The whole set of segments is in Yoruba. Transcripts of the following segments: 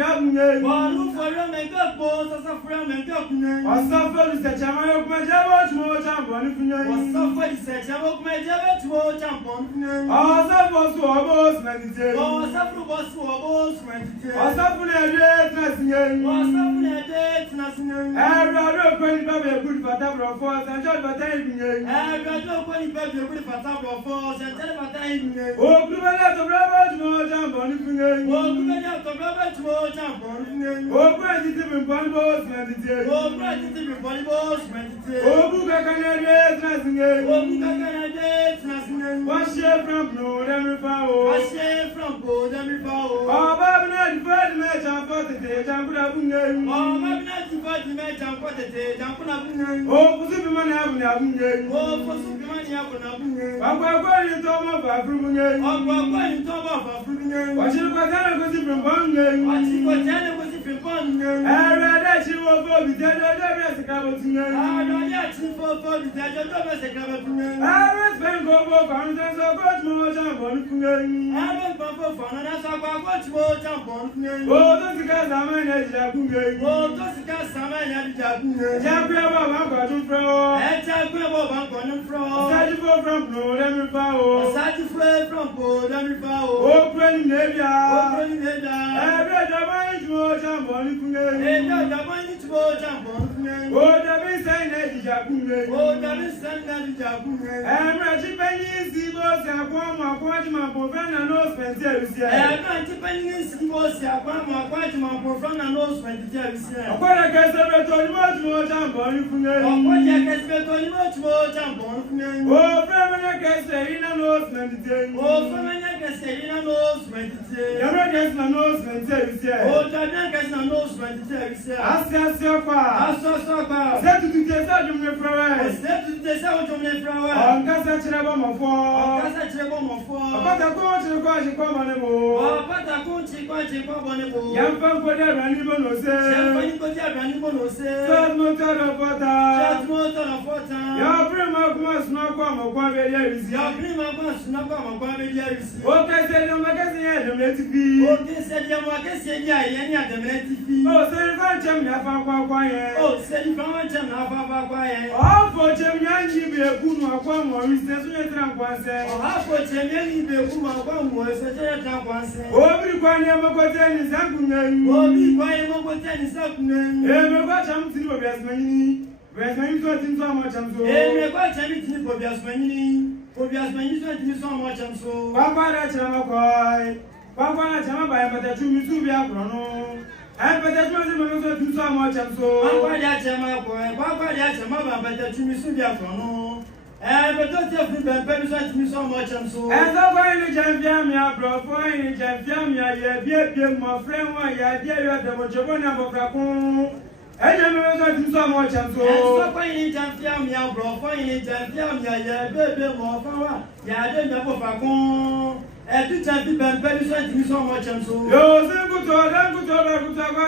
Yabuye. Bonu foro menga bo sasa fura menga kunye. Osafo di sechama yokuma jabo chmo chambon kunye. Osafo di sechama yokuma jabo chmo chambon kunye. Osafo su obos medite. Osafo bosu obos medite. Osafo le de trasinye. Osafo le de trasinye. Ero kwani babe good fata brofo sanjo bata ibinye. Ero kwani babe good fata brofo sanjo bata ibinye. O kubele to brabo chmo chambon kunye. O kubele to brabo chmo chambon kunye. O kwani tibi bonbos medite. O kwani tibi bonbos medite. O buka kanade trasinye. O buka kanade trasinye. Wash from no dem fao. Wash from go dem fao. Baba na di fed me champo tete champura bunye. Baba na di fed me champo tete champura bunye. O pusu bi mani abu na bunye. O pusu bi mani abu na bunye. Agwa ni to mo fa furu bunye. Agwa ni to mo fa furu bunye. Washi ko tane ko si from bunye. Washi ko tane ko si from bunye. Ere de chi wo fo bi te de be se ka bo tunye. Ado ya chi fo bi te de be se ka bo tunye. Ere spend go bo kan se so ko mo champo bunye. Ere babo fana na sa kwa ko mo champo bunye. O to sika zaman na ja bunye. O to sika zaman na ja bunye. Ja ku ba ba ko tun fro. E ja ku ba ba ko tun fro. Saji fo from no dem fao. Saji fo from go dem fao. O kwani nebia. O kwani nebia. Ere da ba mo champo kunye. E da ba ni mo champo kunye. O da bi sai na ja kunye. O da bi sai na ja kunye. Emra ji penyi si bo se akwa mo akwa ji ma bo fe na no spend here. Emra ji penyi si bo se akwa mo akwa ji ma bo fe na no spend here. Okwara ka se be to ni mo champo kunye. Okwara ka se be to ni mo champo kunye. O fe me na ka se ina no spend here. O fe me na ka se ina no spend here. Emra ka se na no spend here. O da na ka se na no spend here. Asia kwa. Asia kwa. Se tu te sa ju me frawe. Se tu te sa ju me frawe. On ka sa chire ba mo fo. On ka sa chire ba mo fo. Apata ko chire kwa ji kwa ba ne bo. Apata ko chire kwa ji kwa ba ne bo. Yan fa ko de ra ni bo no se. Yan fa ni ko de ra ni bo no se. Sat mo ta ro fota. Sat mo ta ro fota. Ya prima kuma suna kwa mo kwa be ye risi. Ya prima kuma suna kwa mo kwa be ye risi. O ke se de mo ke se ye de me ti fi. O ke se de mo ke se ye ye ni de me ti fi. O se ri fa chem na fa kwa ye. O se ri fa chem na fa kwa ye. O fo chem nya nji be ku no akwa mo ri se so ye tra kwa se. O ha fo chem nya ni be ku mo akwa mo se so ye tra kwa se. O bi kwa ni mo ko te ni sa ku ne. O bi kwa ye mo ko te ni sa ku ne. E me kwa cham ti no be asmani. Be asmani so ti so mo cham so. E me kwa cham ti ni ko be asmani. Ko be asmani so ti ni so mo cham so. Kwa da chama mo koi. Kwa na chama ba ya mata chu mi su bi akro no. Ai pata chu se mo so ti so mo cham so. Kwa da chama ko. Kwa da chama ba pata chu mi su bi akro no. But don't tell me that baby so me so much I'm so. And so when you champion me bro, for you champion me ya be my friend one ya dear you the Mojona Bokakun. And you so much I'm so. And so when you champion me bro, for you champion me ya baby more for ya the Bokakun. And you champion baby so much I'm so. Yo, say good to God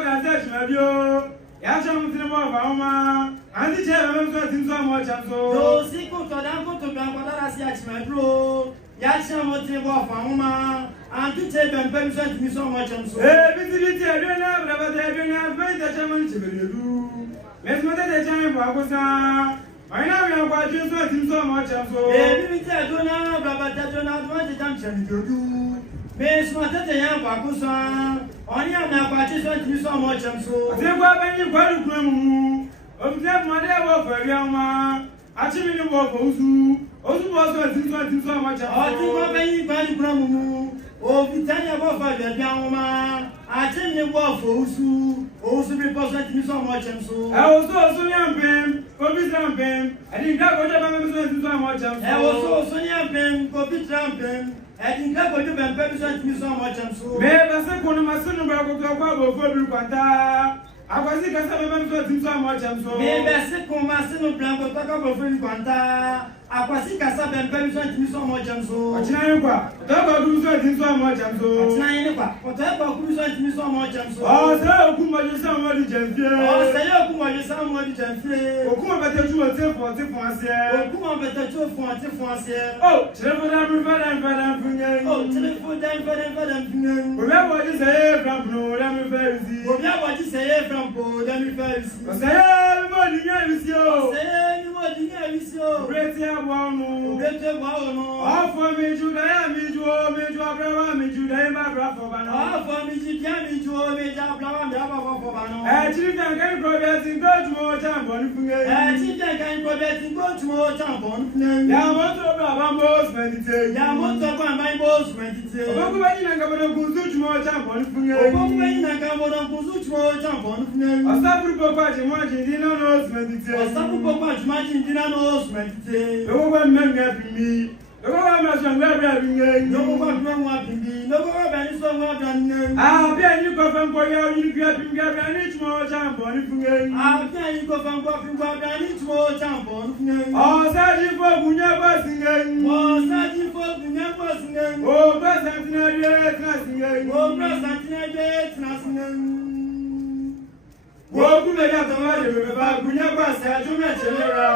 and you. Yacha mtini mwa ma andi che ba so tin so mo cha so yo si ko to dan ko to ba ko dara si achime bro yacha mtini mwa ma andi che ba mpe so tin so mo cha so biti ado na bra ba ado na ba ta cha man che beru mes mo te cha ba ko sa ai na mi kwa tin so mo cha so biti ado na bra ba ta ado na ba ta cha beru mes mo te yan ba ko sa oni ana kwa tin so mo cha so ate kwa ba ni kwa lu kwa mu obite mo de wo fa ri ama achi mi ni wo fa osu bo so tin so mo cha so o ti kwa ba ni kwa lu kwa mu o vitanya bo fa bi ama achi ni wo fa osu bi po so tin so mo cha so osu ni ampem obi trampem adi nka ko je ba me so tin so mo cha so osu ni ampem obi trampem adi nka ko je ba me so tin so mo cha so me ba se ko no masunu ba ko kwa bo fo bi kwanta akwasi ka se ba me so tin so mo cha so me ba se ko masunu blanco to ka bo fo bi kwanta akwasi ka sa ba me so tin so mo cha so achina yin kwa to ba ku so tin so mo cha so achina yin kwa o to ba ku so tin so mo cha so o se oku mo je sa mo di jenfie o se oku mo je sa mo di jenfie oku mo bete ju o te fo ase oku mo bete ju fo ase o telefo da mi fa funye o telefo da mi fa funye o be mo je se e bra bro da mi fa Pharisee. Obi abọchi seye from po demi Pharisee. Ọ̀sẹ̀ mo ní yẹn ìrísí o. Seye ni mo di ní ẹ̀rísí o. Ìrètí ẹ̀bùn ọ̀nù. Ògbétu ẹ̀bùn ọ̀nù. Ọ̀fọ̀ mi ju dẹ́yà mi ju o, mi ju abúlé mi ju dẹ́yìn bá bá fọ̀ bá náà. Ọ̀fọ̀ mi jí kíá mi ju o, mi já abúlé mi àbá fọ̀ bá náà. Ẹ̀chí kankan project gbé ju o já bọ̀ ní fún yẹn. Ẹ̀chí kankan project gbé ju o já bọ̀ ní fún yẹn. Yàmọ̀ tó bá bá mọ́ sìmẹ́ntì. Yàmọ̀ tó bá bá mọ́ sìmẹ́ntì. Òbókú bá yín nàkà bọ̀dọ̀ kùn sùn jùmọ̀ já bọ̀ ní fún yẹn. Òbókú bá yín nàkà bọ̀dọ̀ kùn sùn jùmọ̀ já bọ̀ ní fún yẹn. Ọ̀sápùrù pọ̀pọ̀ àjẹmọ́ àjẹndín náà ní sìmẹ́ntì. Ọ̀sápùrù pọ̀pọ̀ àjẹmọ́ àjẹndín náà ní sìmẹ́ntì. Owó wá mẹ́rin ẹ̀bí mi. Owó wá máa sọ ìwé ẹ̀bí ẹ̀bí yẹn. Lọ́wọ́ wá bí wọ́n wá bí mi. Lọ́wọ́ wá bẹ̀rẹ̀ sọ wọ́n bí ẹni. Àbí ẹ̀yin kò fẹ́ ń kọ́ yẹ oyin bí ẹ̀bí mi ẹ̀bí ẹni tí mo já bọ̀ ní fún yẹn. Àbí ẹ̀yin kò fẹ́ ń kọ́ fún wọ́n bí ẹni tí mo já bọ̀ ní fún yẹn. Ọ̀sájì fóògùn yẹn bọ̀ sí yẹn. Ọ̀sájì fóògùn yẹn bọ̀ sí yẹn. Ògbẹ́ sàtìnẹ́dẹ́ tí náà sí yẹn. Ògbẹ́ sàtìnẹ́dẹ́ tí náà sí yẹn. Wọ́n kúlẹ̀ yàtọ̀ wá lè bẹ̀rẹ̀ bá gúnyẹ́ bá ṣe àjọ mẹ́tẹ̀lẹ́ra.